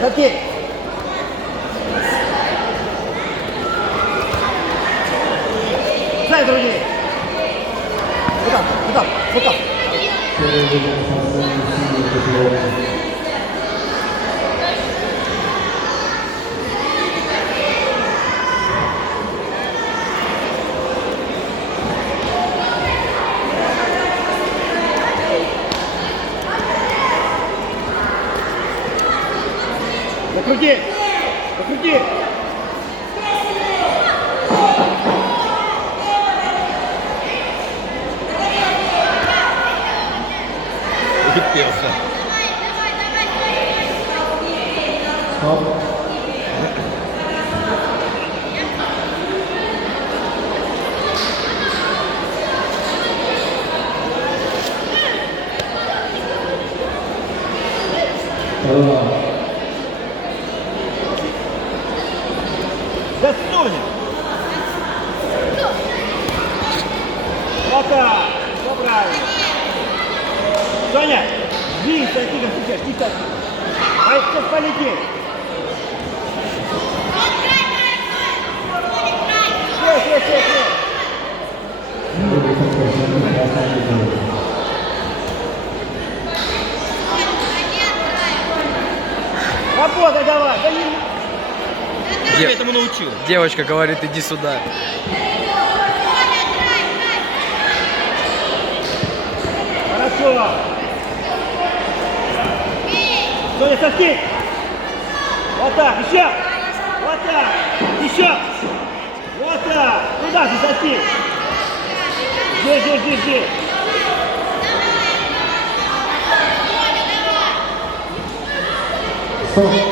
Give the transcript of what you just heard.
Закинь. Дай другие. Вот так. Покрути! Покрути! Відпився. Стоп. Засунь! Вот так! Все правильно! Соня! Двигайся, тихо! Ай, сейчас полетит! Все! Работай давай! Да не... Я этому научил. Девочка говорит, иди сюда. Хорошо! Соня, соски! Вот так, еще! Вот так! Еще! Вот так! Туда же соски! Жди! Стоп.